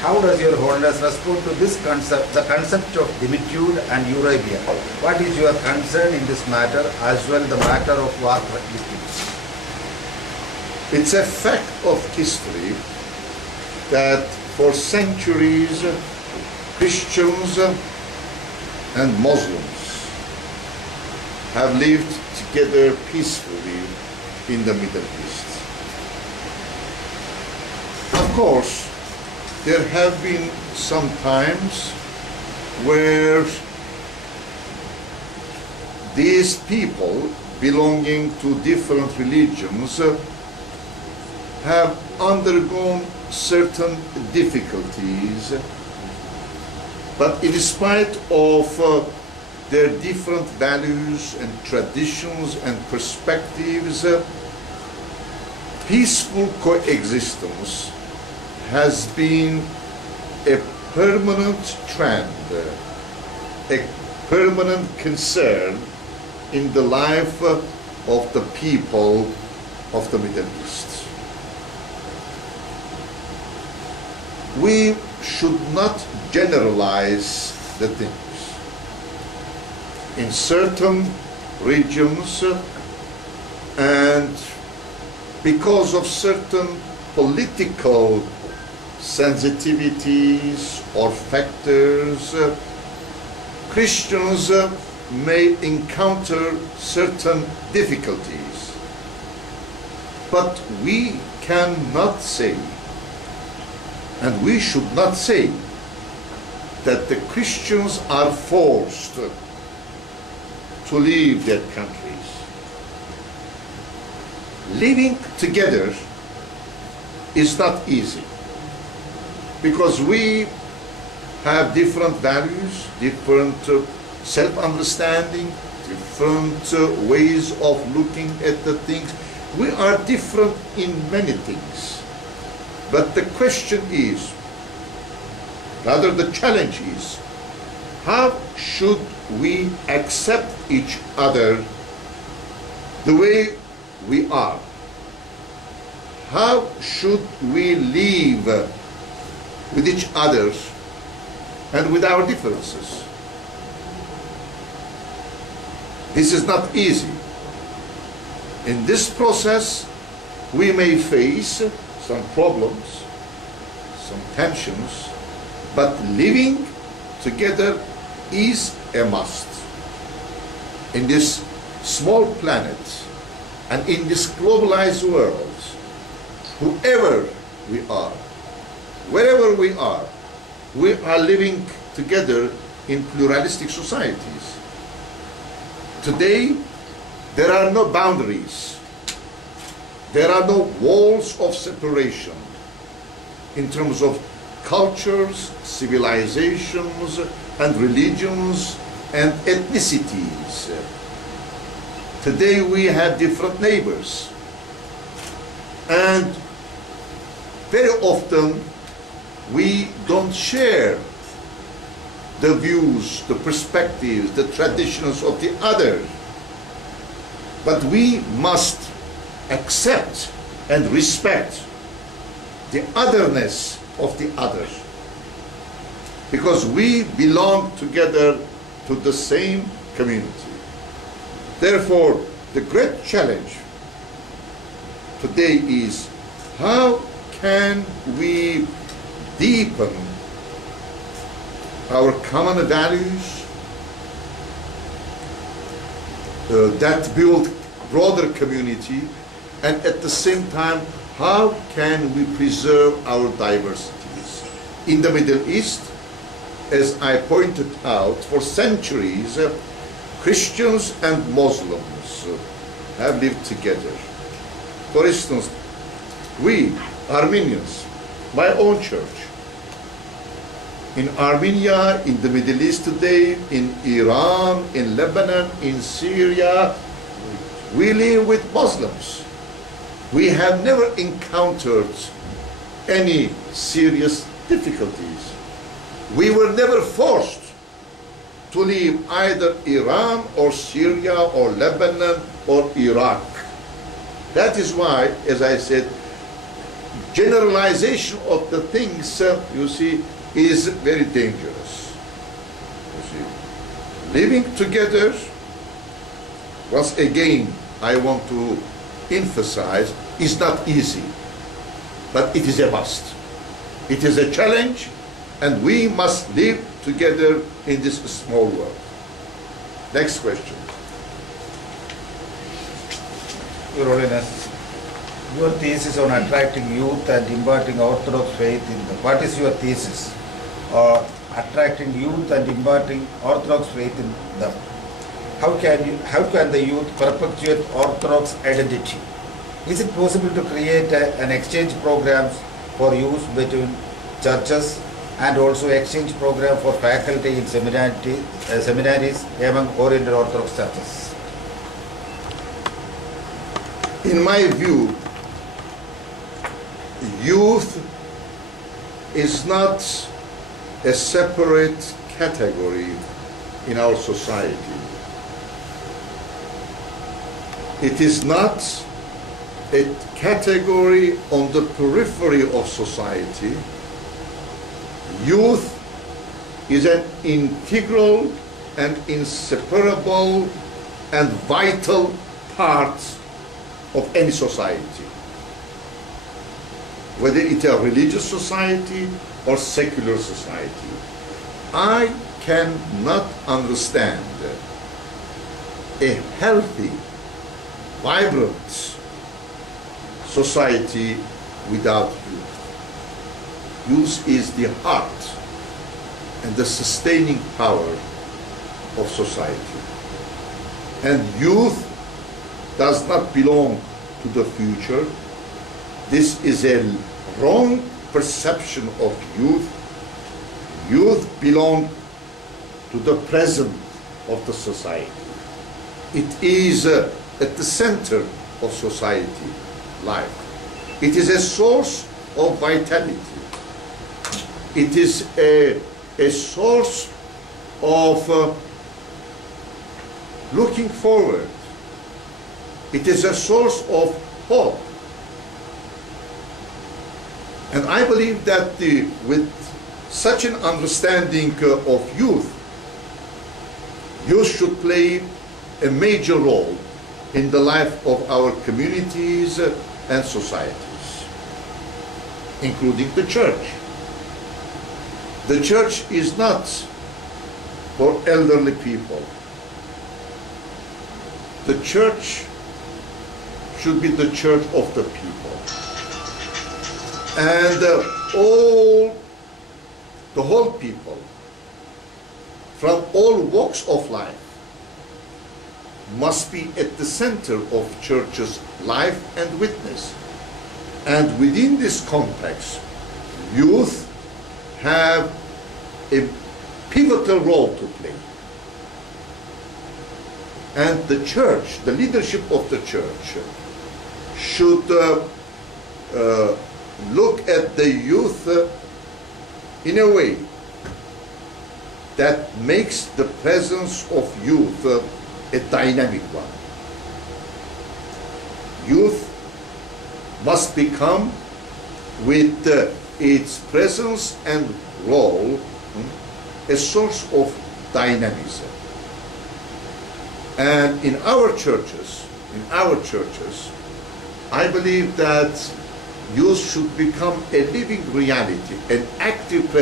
How does your Holiness respond to this concept, the concept of dimitude and Eurabia? What is your concern in this matter, as well the matter of war disputes? It's a fact of history that for centuries Christians and Muslims have lived together peacefully in the Middle East. Of course, there have been some times where these people belonging to different religions have undergone certain difficulties, but in spite of their different values and traditions and perspectives, peaceful coexistence has been a permanent trend, a permanent concern in the life of the people of the Middle East. We should not generalize the things. In certain regions and because of certain political sensitivities or factors, Christians may encounter certain difficulties. But we cannot say, and we should not say, that the Christians are forced to leave their countries. Living together is not easy, because we have different values, different self-understanding, different ways of looking at the things. We are different in many things. But the question is, rather the challenge is, how should we accept each other the way we are? How should we live with each other and with our differences? This is not easy. In this process, we may face some problems, some tensions, but living together is a must. In this small planet and in this globalized world, whoever we are, wherever we are living together in pluralistic societies. Today, there are no boundaries. There are no walls of separation in terms of cultures, civilizations, and religions and ethnicities. Today we have different neighbors, and very often we don't share the views, the perspectives, the traditions of the other. But we must accept and respect the otherness of the other, because we belong together to the same community. Therefore, the great challenge today is, how can we deepen our common values that build broader community, and at the same time, how can we preserve our diversities? In the Middle East, as I pointed out, for centuries, Christians and Muslims have lived together. For instance, we, Armenians, my own church, in Armenia, in the Middle East today, in Iran, in Lebanon, in Syria, we live with Muslims. We have never encountered any serious difficulties. We were never forced to leave either Iran or Syria or Lebanon or Iraq. That is why, as I said, generalization of the things, you see, is very dangerous. You see, living together, once again, I want to emphasize, is not easy, but it is a must. It is a challenge, and we must live together in this small world. Next question. Your Holiness, your thesis on attracting youth and imparting Orthodox faith in them. What is your thesis on attracting youth and imparting Orthodox faith in them? How can the youth perpetuate Orthodox identity? Is it possible to create an exchange programs for youth between churches and also exchange program for faculty in seminaries among Oriental Orthodox churches? In my view, youth is not a separate category in our society. It is not a category on the periphery of society. Youth is an integral and inseparable and vital part of any society, whether it's a religious society or secular society. I cannot understand a healthy, vibrant society without youth. Youth is the heart and the sustaining power of society. And youth does not belong to the future. This is a wrong perception of youth. Youth belong to the present of the society. It is at the center of society life. It is a source of vitality. It is a source of looking forward. It is a source of hope. And I believe that with such an understanding of youth, youth should play a major role in the life of our communities and societies, including the church. The church is not for elderly people. The church should be the church of the people. And the whole people, from all walks of life, must be at the center of church's life and witness. And within this context, youth have a pivotal role to play. And the church, the leadership of the church, should look at the youth in a way that makes the presence of youth a dynamic one. Youth must become, with its presence and role, a source of dynamism. And in our churches, I believe that youth should become a living reality, an active presence